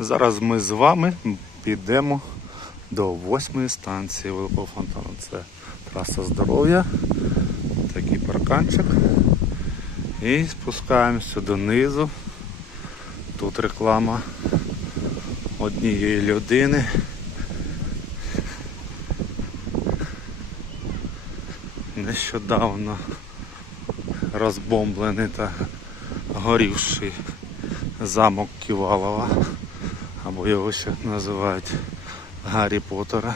Зараз ми з вами підемо до восьмої станції Великого фонтану. Це траса здоров'я, такий парканчик. І спускаємося донизу. Тут реклама однієї людини. Нещодавно розбомблений та горівший замок Ківалова, або його ще називають Гаррі Поттера,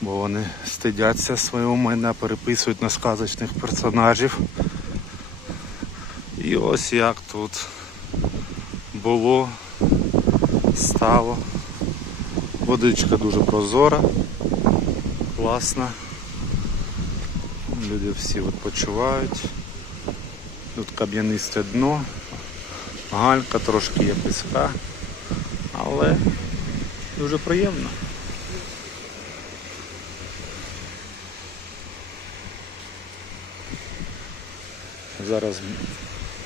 бо вони стидяться свого майна, переписують на сказочних персонажів. І ось як тут було, стало. Водичка дуже прозора, класна. Люди всі відпочивають. Тут кам'янисте дно, галька, трошки є піска, але дуже приємно. Зараз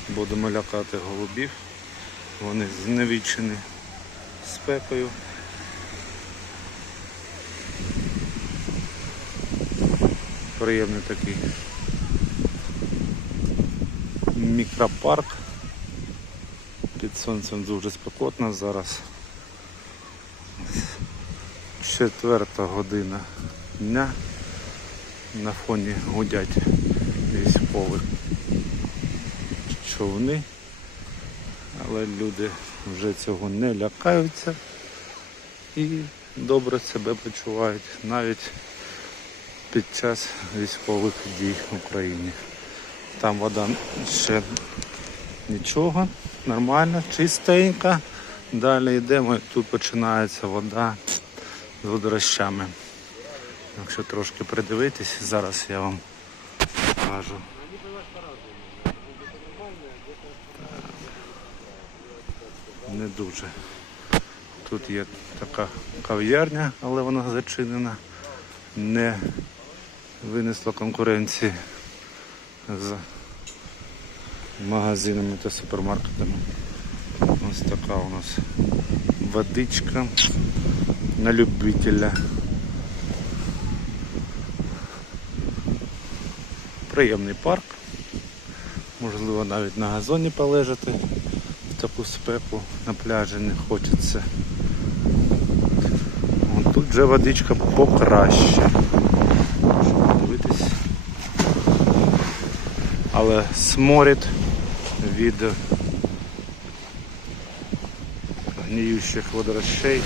будемо лякати голубів. Вони зневічені спекою. Приємний такий мікропарк. Під сонцем дуже спекотно зараз. Четверта година дня. На фоні гудять військових човни, але люди вже цього не лякаються і добре себе почувають навіть під час військових дій в Україні. Там вода ще нічого, нормально, чистенька. Далі йдемо, і тут починається вода водорощами. Якщо трошки придивитись, зараз я вам покажу. Не дуже. Тут є така кав'ярня, але вона зачинена. Не винесла конкуренції з магазинами та супермаркетами. Ось така у нас водичка на любителя. Приємний парк. Можливо навіть на газоні полежати в таку спеку на пляжі не хочеться. Вон тут вже водичка покраще. Можна подивитись. Але сморід від гніючих водорощей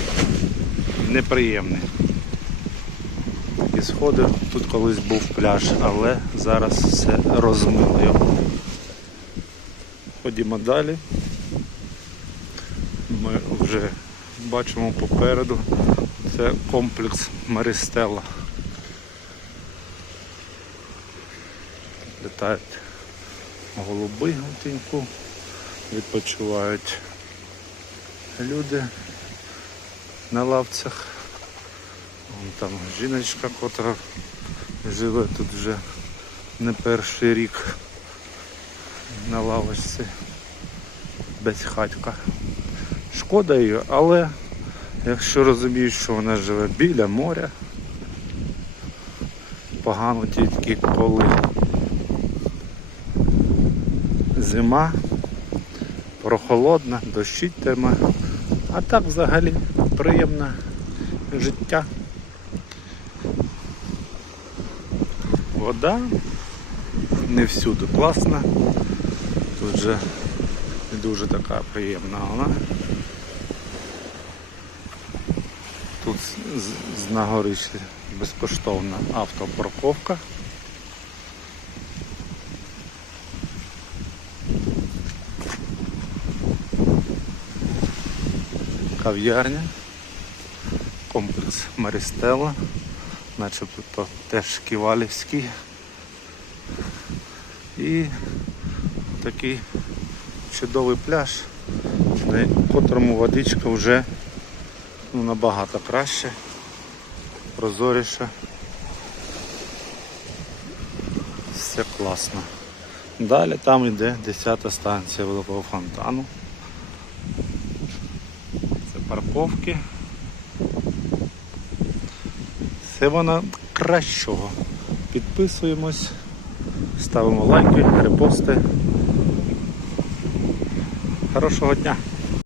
неприємний. І сходи тут колись був пляж, але зараз все розмило його. Ходімо далі. Ми вже бачимо попереду. Це комплекс Маристела. Літають голуби в відпочивають люди на лавцях. Вон там жіночка, котра живе тут вже не перший рік на лавочці без хатька. Шкода її, але якщо розумієш, що вона живе біля моря, погано тільки коли зима, прохолодна, дощитиме, а так взагалі приємне життя. Вода не всюди класна, тут вже не дуже така приємна вона. Тут з, нагорища безкоштовна автопарковка. Кав'ярня, комплекс Марістела, начебто теж Ківалівський. І такий чудовий пляж, на котрому водичка вже ну, набагато краще, прозоріше. Все класно. Далі там йде 10 станція великого фонтану. Це парковки. Все вона кращого. Підписуємось, ставимо лайки, репости. Хорошого дня!